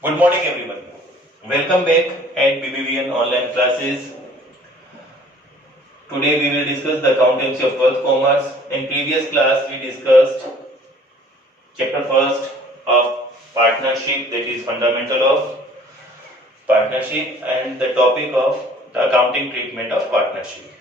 Good morning, everyone. Welcome back at BBVN online classes. Today we will discuss the accountancy of wealth commerce. In previous class, we discussed chapter first of partnership, that is fundamental of partnership, and the topic of the accounting treatment of partnership.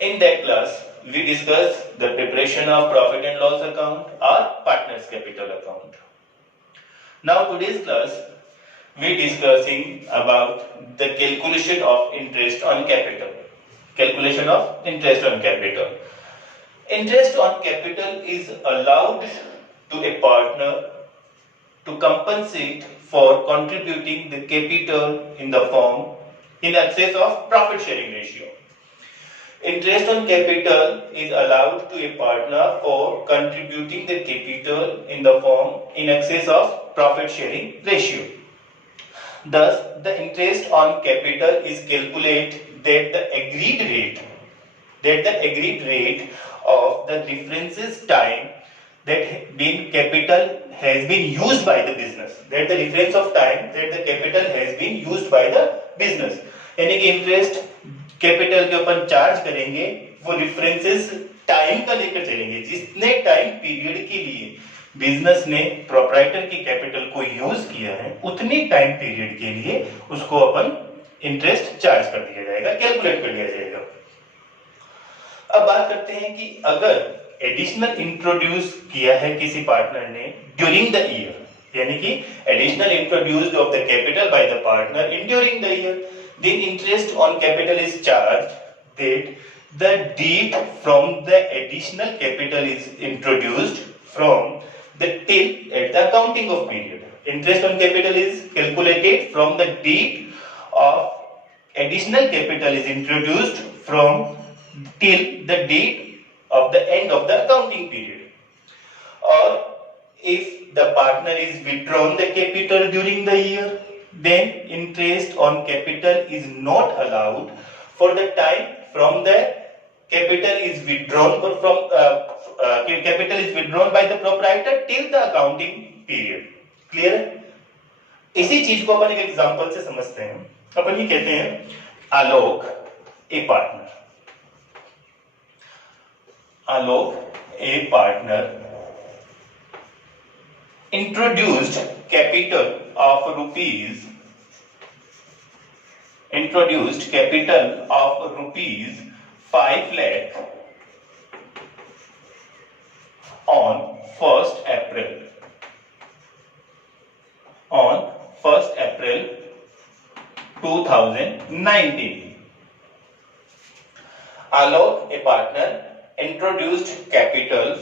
In that class, we discussed the preparation of profit and loss account or partners capital account. Now today's class we discussing about the calculation of interest on capital. Calculation of interest on capital. Interest on capital is allowed to a partner to compensate for contributing the capital in the form in excess of profit sharing ratio. Interest on capital is allowed to a partner for contributing the capital in the form in excess of profit sharing ratio. Thus, the interest on capital is calculated that the agreed rate of the differences time that been capital has been used by the business, that the difference of time that the capital has been used by the business, यानी कि interest capital के ऊपर charge करेंगे वो differences time का लेकर चलेंगे, जितने टाइम पीरियड के लिए बिजनेस ने प्रोप्राइटर की कैपिटल को यूज किया है उतनी टाइम पीरियड के लिए उसको अपन इंटरेस्ट चार्ज कर दिया जाएगा, कैलकुलेट कर दिया जाएगा। अब बात करते हैं कि अगर एडिशनल इंट्रोड्यूस किया है किसी पार्टनर ने ड्यूरिंग द ईयर, यानी कि additional introduced of the capital by the partner in during the year, then interest on capital is charged that the date from the additional capital is introduced from the till at the accounting of period. Interest on capital is calculated from the date of additional capital is introduced from till the date of the end of the accounting period. Or if the partner is withdrawn the capital during the year, then interest on capital is not allowed for the time from the capital is withdrawn capital is withdrawn by the proprietor till the accounting period. Clear? इसी चीज को अपन एक example से समझते हैं। अपन ये कहते हैं आलोक ए partner introduced capital of rupees 5 lakh on 1st April 2019. Alok, a partner, introduced capital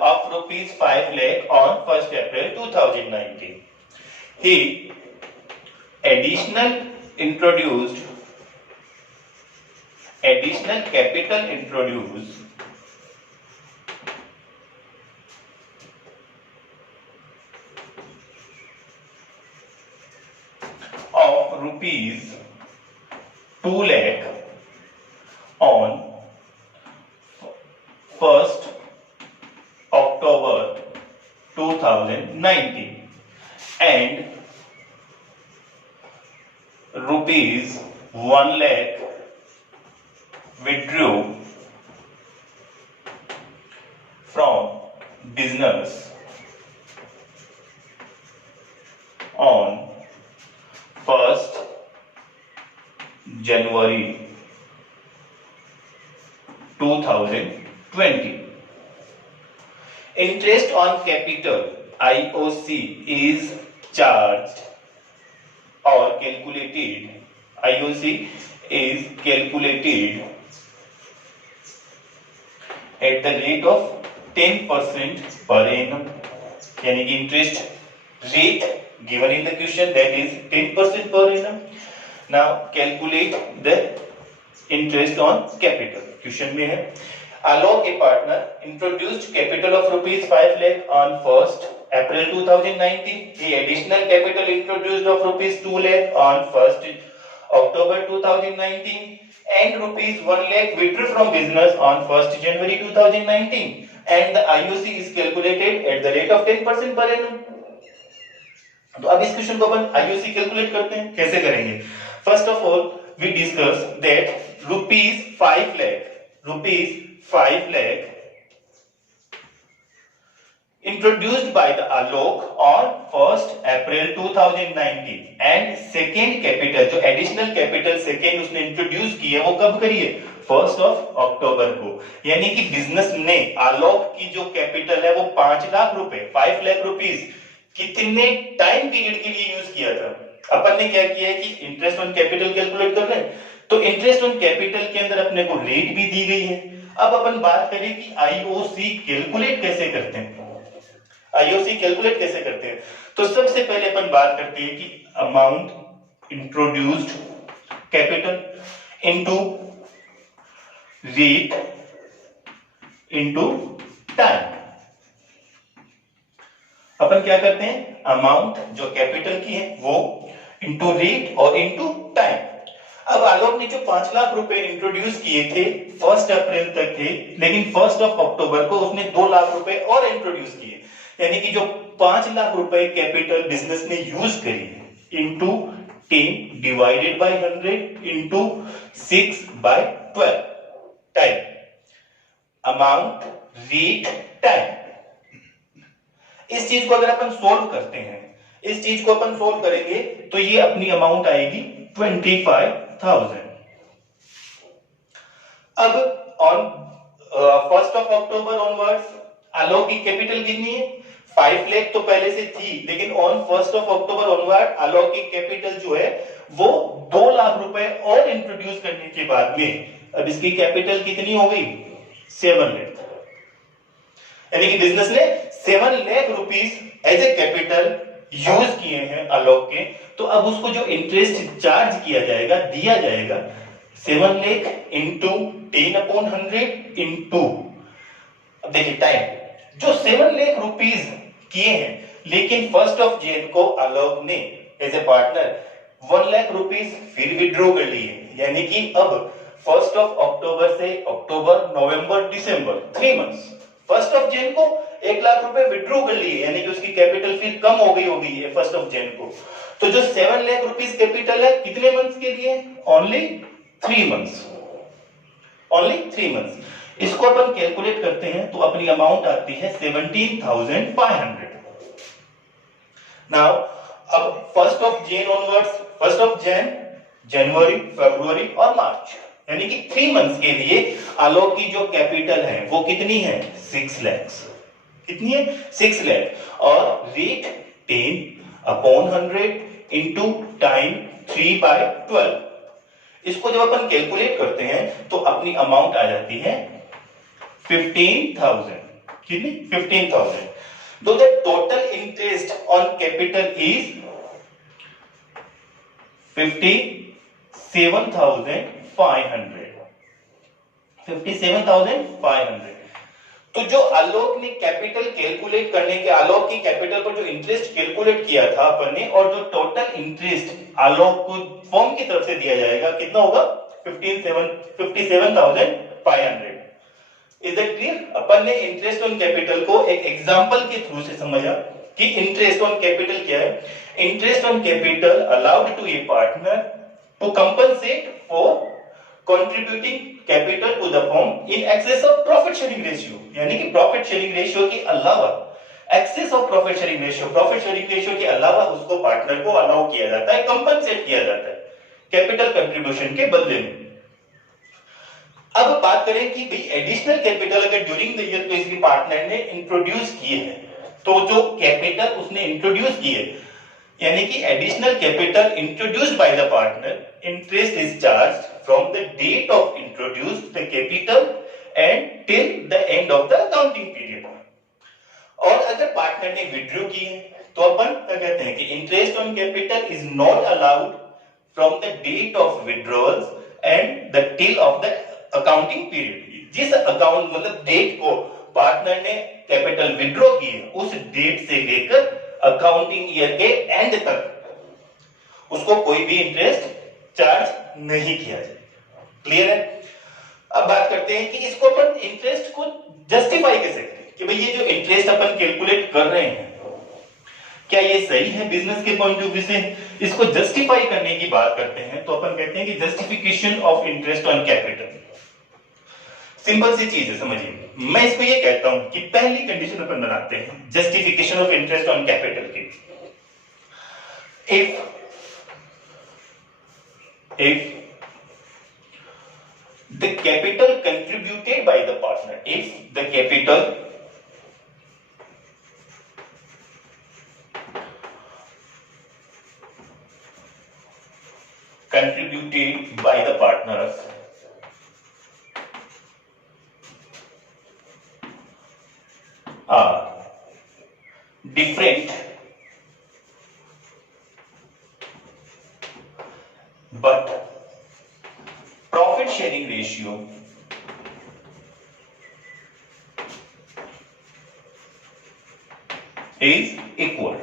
of rupees 5 lakh on 1st April 2019. He additional capital introduced of rupees 2 lakh on 1st October 2019 and rupees 1 lakh withdrew from business on 1st January 2020. Interest on capital IOC is charged or calculated. IOC is calculated at the rate of 10% per annum. यानी कि interest rate given in the question, that is 10% per annum. Now calculate the interest on capital. Question में है Alok, a partner, introduced capital of rupees 5 lakh on 1st April 2019. The additional capital introduced of rupees 2 lakh on 1st October 2019 and rupees 1 lakh withdrew from business on 1st January 2019 and the IOC is calculated at the rate of 10% per annum. तो अब इस question को अपन IOC calculate करते हैं, कैसे करेंगे? First of all we discuss that rupees 5 lakh introduced by the Alok on 1st April 2019 and second capital जो additional capital second उसने इंट्रोड्यूस की है वो कब करी है? 1st of October को। यानी कि बिजनेस ने आलोक की जो कैपिटल है वो 5 लाख रुपए 5 लाख रुपीस कितने टाइम पीरियड के लिए यूज किया था? अपन ने क्या किया है कि इंटरेस्ट ऑन कैपिटल कैलकुलेट कर रहे हैं, तो इंटरेस्ट ऑन कैपिटल के अंदर अपने को रेट भी दी गई है। अब अपन बात करें कि आईओसी कैलकुलेट कैसे करते हैं। आईओसी कैलकुलेट कैसे करते हैं, तो सबसे पहले अपन बात करते हैं कि amount introduced capital into rate into time. अपन क्या करते हैं, अमाउंट जो कैपिटल की है वो इनटू रेट और इनटू टाइम। अब आलोक ने जो 5 लाख रुपए इंट्रोड्यूस किए थे 1 अप्रैल तक थे, लेकिन 1 अक्टूबर को उसने 2 लाख रुपए और इंट्रोड्यूस किए, यानी कि जो 5 लाख रुपए कैपिटल बिजनेस ने यूज करी into 10 divided by 100 into 6/12 time. Amount rate time, इस चीज को अगर अपन सोल्व करते हैं, इस चीज को अपन सोल्व करेंगे तो ये अपनी अमाउंट आएगी 25,000। अब ऑन 1 अक्टूबर ऑनवर्ड्स आलोक की कैपिटल कितनी है? 5 लाख तो पहले से थी, लेकिन ऑन 1 अक्टूबर ऑनवर्ड आलोक की कैपिटल जो है वो 2 लाख रुपए और इंट्रोड्यूस करने के बाद में अब इसकी कैपिटल कितनी हो गई? 7 लाख। यानी कि बिजनेस ने 7 lakh rupees as a capital use किए हैं आलोक के, तो अब उसको जो इंटरेस्ट चार्ज किया जाएगा, दिया जाएगा 7 लाख इंटू 10/100 इंटू, अब देखिए टाइम, जो 7 लाख रुपीस किए हैं, लेकिन 1 जनवरी को आलोक ने as a partner 1 lakh rupees फिर विड्रॉ कर लिए, यानी कि अब 1 अक्टूबर से अक्टूबर नवंबर दिसंबर 3 मंथ्स 1 जनवरी को 1 लाख रुपए विड्रॉ कर लिए, यानी कि उसकी कैपिटल फिर कम हो गई है 1 जनवरी को। तो जो 7 लाख रुपीस कैपिटल है कितने मंथ्स के लिए? Only 3 months, only 3 months. इसको अपन कैलकुलेट करते हैं तो अपनी अमाउंट आती है 17,500। नाउ अब 1 जनवरी ऑनवर्ड्स, 1 जनवरी, फरवरी और मार्च, यानी कि 3 मंथ्स के लिए आलोक की जो कैपिटल है वो कितनी है? 6 लाख। कितनी है? 6 लाख। और रेट 10/100 इंटू टाइम 3/12। इसको जब अपन कैलकुलेट करते हैं तो अपनी अमाउंट आ जाती है 15,000। कितनी? 15,000। तो the total interest on capital is 57,500। 57,500। तो जो आलोक ने कैपिटल कैलकुलेट करने के, आलोक की कैपिटल पर जो इंटरेस्ट कैलकुलेट किया था अपन ने, और जो टोटल इंटरेस्ट आलोक को फर्म की तरफ से दिया जाएगा, कितना होगा? 57,500। Is that clear? अपन ने इंटरेस्ट ऑन कैपिटल को एक एग्जांपल के थ्रू से समझा कि इंटरेस्ट ऑन कैपिटल क्या है। Interest on capital allowed to a partner to compensate for contributing capital to the firm in excess of profit sharing ratio, यानी कि प्रॉफिट शेयरिंग रेशियो के अलावा, excess of profit sharing ratio, profit sharing ratio के अलावा उसको partner को allow किया जाता है, कंपनसेट किया जाता है कैपिटल कंट्रीब्यूशन के बदले में। अब बात करें कि भाई एडिशनल कैपिटल अगर ड्यूरिंग द ईयर किसी पार्टनर ने इंट्रोड्यूस किए हैं, तो जो कैपिटल उसने इंट्रोड्यूस किए, यानी कि additional capital introduced by the partner, interest is charged from the date of introduced the capital and till the end of the accounting period। और अगर पार्टनर ने विड्रॉ की है तो अपन क्या कहते हैं कि interest on capital is not allowed from the date of withdrawals and the till of the accounting period. जिस अकाउंट मतलब डेट को पार्टनर ने कैपिटल विड्रॉ की है उस डेट से लेकर अकाउंटिंग ईयर के एंड तक उसको कोई भी इंटरेस्ट चार्ज नहीं किया जाएगा। क्लियर है? अब बात करते हैं कि इसको अपन इंटरेस्ट को जस्टिफाई कैसे करें कि भाई ये जो इंटरेस्ट अपन कैलकुलेट कर रहे हैं क्या ये सही है बिजनेस के पॉइंट ऑफ व्यू से। इसको जस्टिफाई करने की बात करते हैं तो अपन कहते हैं कि justification of interest on capital. Simple सी चीज है, समझिए। मैं इसको ये कहता हूं कि पहली कंडीशन अपन बनाते हैं justification of interest on capital की। if the capital contributed by the partner, if the capital contributed by the partners are different but profit sharing ratio is equal।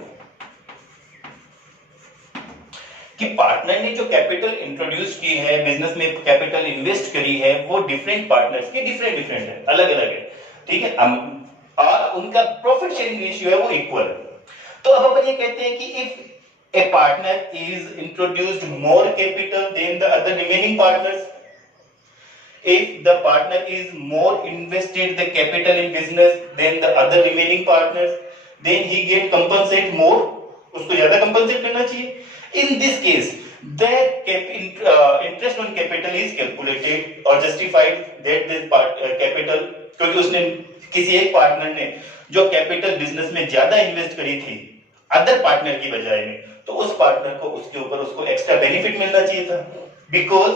कि पार्टनर ने जो कैपिटल इंट्रोड्यूस की है, business में capital invest करी है, वो डिफरेंट पार्टनर्स के डिफरेंट है, अलग अलग है, ठीक है। और उनका प्रॉफिट शेयरिंग रेशियो है वो इक्वल है। तो अब अपन ये कहते हैं कि if a partner is introduced more capital than the other remaining partners, if the partner is more invested the capital in business than the other remaining partners, then he get compensate more, उसको ज्यादा compensate करना चाहिए। In this case the interest on capital is calculated or justified that this capital, क्योंकि उसने किसी एक partner ने जो कैपिटल बिजनेस में ज्यादा इन्वेस्ट करी थी अदर पार्टनर की बजाय में, तो उस पार्टनर को उसके ऊपर उसको एक्स्ट्रा बेनिफिट मिलना चाहिए था। Because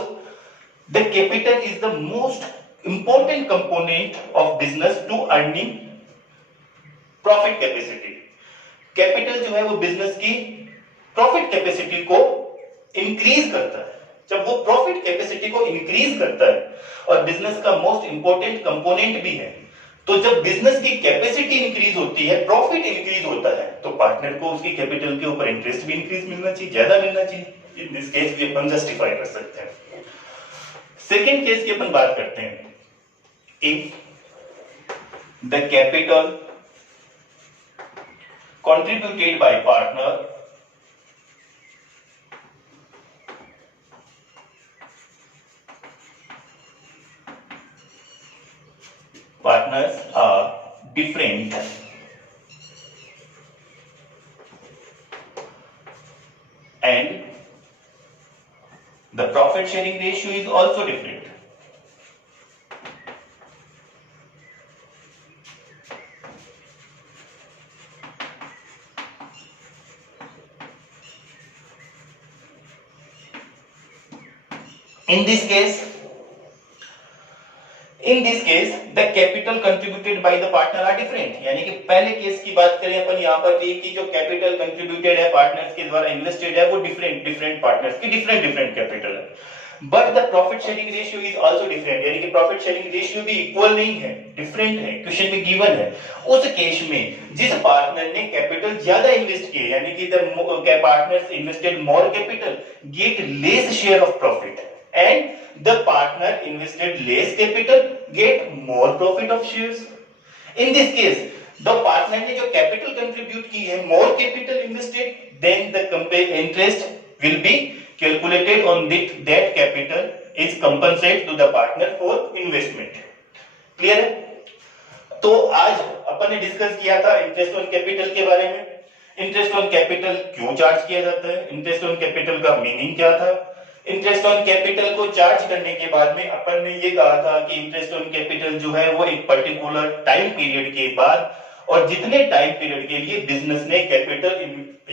the capital is the most important component of business to earning profit capacity. Capital जो है वो बिजनेस की प्रॉफिट कैपेसिटी को इंक्रीज करता है। जब वो प्रॉफिट कैपेसिटी को इंक्रीज करता है और बिजनेस का मोस्ट इंपॉर्टेंट कंपोनेंट भी है, तो जब बिजनेस की कैपेसिटी इंक्रीज होती है, प्रॉफिट इंक्रीज होता है, तो पार्टनर को उसकी कैपिटल के ऊपर इंटरेस्ट भी इंक्रीज मिलना चाहिए, ज्यादा मिलना चाहिए। इन दिस केस भी अपन जस्टिफाई कर सकते हैं। सेकेंड केस की अपन बात करते हैं, if the capital contributed by partners are different and the profit sharing ratio is also different, in this case the capital contributed by the partner are different। यानी कि पहले केस की बात करें अपन यहाँ पर कि जो कैपिटल कंट्रीब्यूटेड है पार्टनर्स के द्वारा इन्वेस्टेड है वो डिफरेंट पार्टनर्स की डिफरेंट कैपिटल है। But the profit sharing ratio is also different, यानी कि प्रॉफिट शेयरिंग रेशियो भी इक्वल नहीं है, डिफरेंट है। क्वेश्चन में गिवन है उस केस में जिस पार्टनर ने कैपिटल ज्यादा इन्वेस्ट किए, यानी कि the partners invested more capital get less share of profit and the partner invested less capital get more profit of shares। in this case the partner ने जो capital contribute की है, more capital invested, then the interest will be calculated on that capital is compensate to the partner for investment। clear है? तो आज अपन ने discuss किया था इंटरेस्ट ऑन कैपिटल के बारे में। इंटरेस्ट ऑन कैपिटल क्यों चार्ज किया जाता है, इंटरेस्ट ऑन कैपिटल का मीनिंग क्या था। इंटरेस्ट ऑन कैपिटल को चार्ज करने के बाद में अपन ने ये कहा था कि इंटरेस्ट ऑन कैपिटल जो है वो एक पर्टिकुलर टाइम पीरियड के बाद और जितने टाइम पीरियड के लिए बिजनेस ने कैपिटल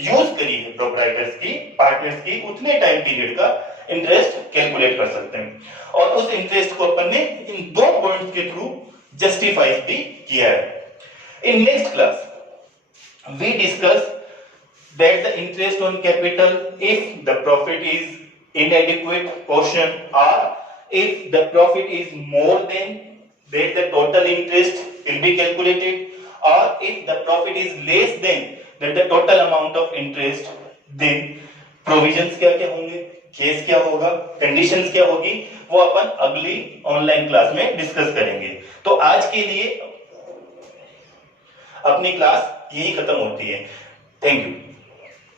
यूज करी है प्रोप्राइटर्स की, पार्टनर्स की, उतने टाइम पीरियड का इंटरेस्ट कैलकुलेट कर सकते हैं। और उस इंटरेस्ट को अपन ने इन दो पॉइंट्स के थ्रू जस्टिफाई भी किया है। In next class we discuss that the interest on capital if the profit is inadequate portion or if the profit is more than that the total interest will be calculated, or if the profit is less than that the total amount of interest, then provisions क्या क्या होंगे case क्या होगा, conditions क्या होगी, वो अपन अगली online class में डिस्कस करेंगे। तो आज के लिए अपनी क्लास यही खत्म होती है। Thank you.